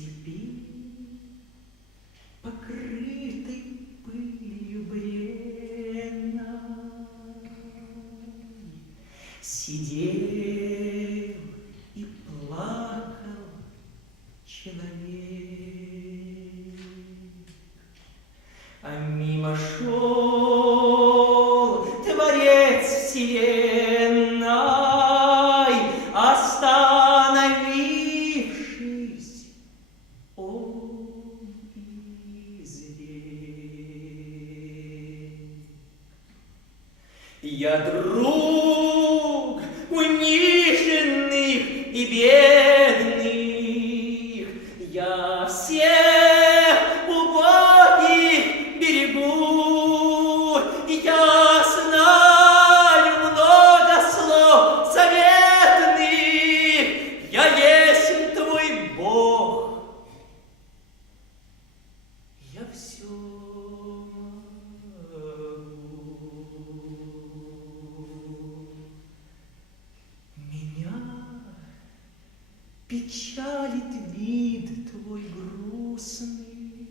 степи, покрытой пылью бренной, сидел и плакал человек, а мимо шел Творец вселенной, остановившись, он изрек: я друг униженных и бедных, я всех убогих берегу, я знаю много слов заветных, я есть твой Бог, я все печалит вид твой грустный,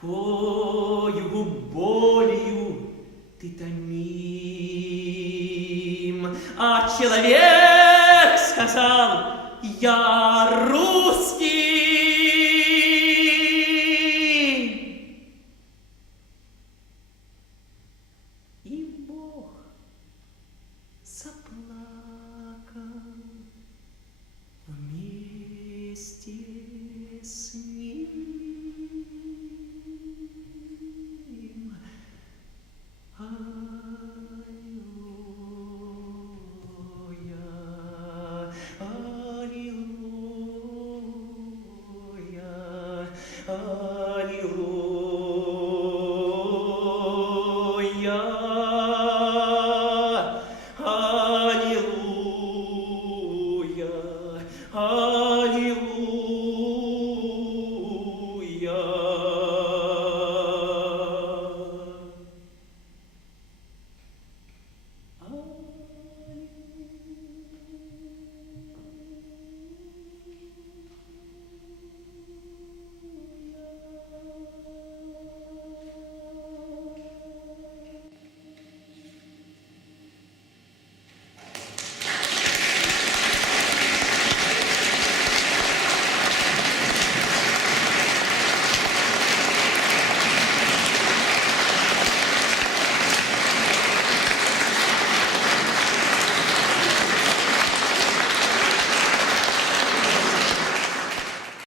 какою болью ты томим. А человек сказал: я русский. И Бог заплакал вместе с ним. Аллилуйя, аллилуйя, аллилуйя. Аллилуйя, аллилуйя.